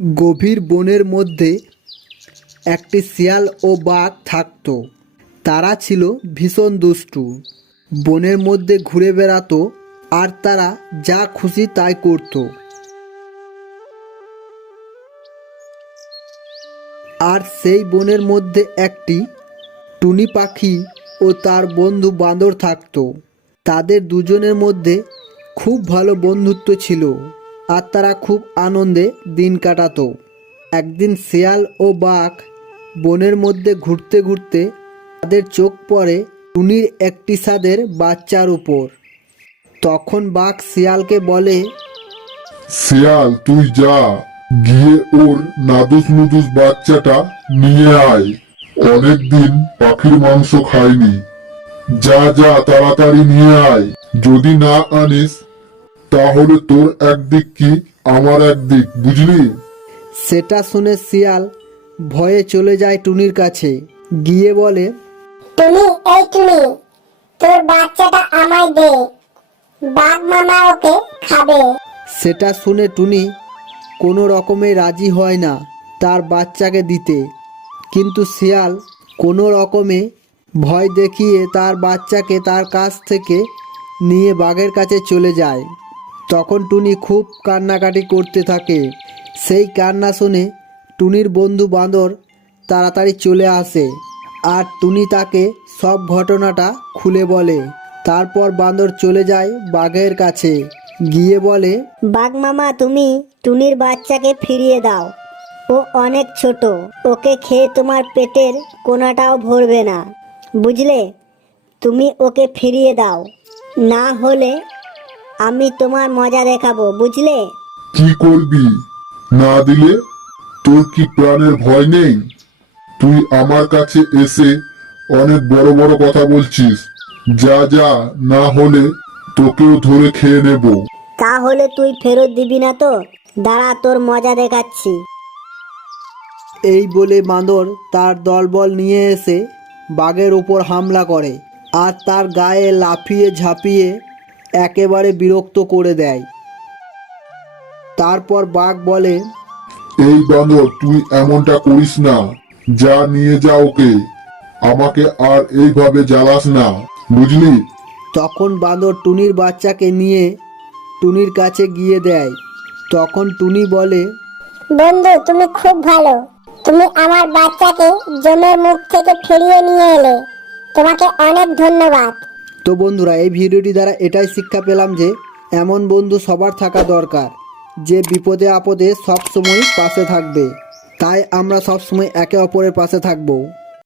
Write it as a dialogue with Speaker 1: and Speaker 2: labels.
Speaker 1: গভীর বনের মধ্যে একটি শিয়াল ও বাঘ থাকত। তারা ছিল ভীষণ দুষ্টু। বনের মধ্যে ঘুরে বেড়াতো আর তারা যা খুশি তাই করত। আর সেই বনের মধ্যে একটি টুনি পাখি ও তার বন্ধু বাঁদর থাকতো। তাদের দুজনের মধ্যে খুব ভালো বন্ধুত্ব ছিল। আর তারা খুব আনন্দে দিন কাটাতো। একদিন শিয়াল ও বাঘ বনের মধ্যে ঘুরতে ঘুরতে তাদের চোখ পড়ে টুনির একটি সাদের বাচ্চার উপর। তখন বাঘ শিয়ালকে বলে,
Speaker 2: শিয়াল, তুই যা, গিয়ে ওর নাদুস নুদুস বাচ্চাটা নিয়ে আয়। অনেকদিন পাখির মাংস খাইনি। যা যা, তাড়াতাড়ি নিয়ে আয়। যদি না আনিস তাহলে তোর একদিক কি আমার একদিক বুঝলি?
Speaker 1: সেটা শুনে শিয়াল ভয়ে চলে যায় টুনির কাছে গিয়ে বলে
Speaker 3: টুনি এই টুনি তোর বাচ্চাটা আমায় দে বাঘ মামা ওকে খাবে।
Speaker 1: সেটা শুনে টুনি কোনো রকমে রাজি হয় না তার বাচ্চাকে দিতে। কিন্তু শিয়াল কোনো রকমে ভয় দেখিয়ে তার বাচ্চাকে তার কাছ থেকে নিয়ে বাঘের কাছে চলে যায়। তখন টুনি খুব কান্নাকাটি করতে থাকে। সেই কান্না শুনে টুনির বন্ধু বাঁদর তাড়াতাড়ি চলে আসে আর টুনি তাকে সব ঘটনাটা খুলে বলে। তারপর বাঁদর চলে যায় বাঘের কাছে। গিয়ে বলে,
Speaker 4: বাঘ মামা, তুমি টুনির বাচ্চাকে ফিরিয়ে দাও। ও অনেক ছোট। ওকে খেয়ে তোমার পেটের কোনাটাও ভরবে না। বুঝলে? তুমি ওকে ফিরিয়ে দাও। না হলে আমি তোমার মজা দেখাবো বুঝলে?
Speaker 2: কি করবি? না দিলে তোর কি প্রাণের ভয় নেই? তুই আমার কাছে এসে অনেক বড় বড় কথা বলছিস। যা যা না হলে তোকেও ধরে খেয়ে নেব।
Speaker 4: তাহলে তুই ফেরত দিবি না তো? দাঁড়া তোর মজা দেখাচ্ছি।
Speaker 1: এই বলে বাঁদর তার দলবল নিয়ে এসে বাঘের উপর হামলা করে আর তার গায়ে লাফিয়ে ঝাঁপিয়ে একেবারে বিরক্ত করে দেয়। তারপর বাঘ বলে
Speaker 2: এই বান্দর তুই এমনটা করিস না। যা নিয়ে যা ওকে। আমাকে আর এইভাবে জ্বালাস না। বুঝলি?
Speaker 1: তখন বাঁদর টুনির বাচ্চাকে নিয়ে টুনির কাছে গিয়ে দেয়। তখন টুনি বলে
Speaker 3: বন্ধু তুমি খুব ভালো। তুমি আমার বাচ্চাকে জমের মুখ থেকে ফিরিয়ে নিয়ে এলে। তোমাকে অনেক ধন্যবাদ।
Speaker 1: তো বন্ধুরা, এই ভিডিওটি দ্বারা এটাই শিক্ষা পেলাম যে, এমন বন্ধু সবার থাকা দরকার, যে বিপদে আপদে সবসময় পাশে থাকবে। তাই আমরা সবসময় একে অপরের পাশে থাকব।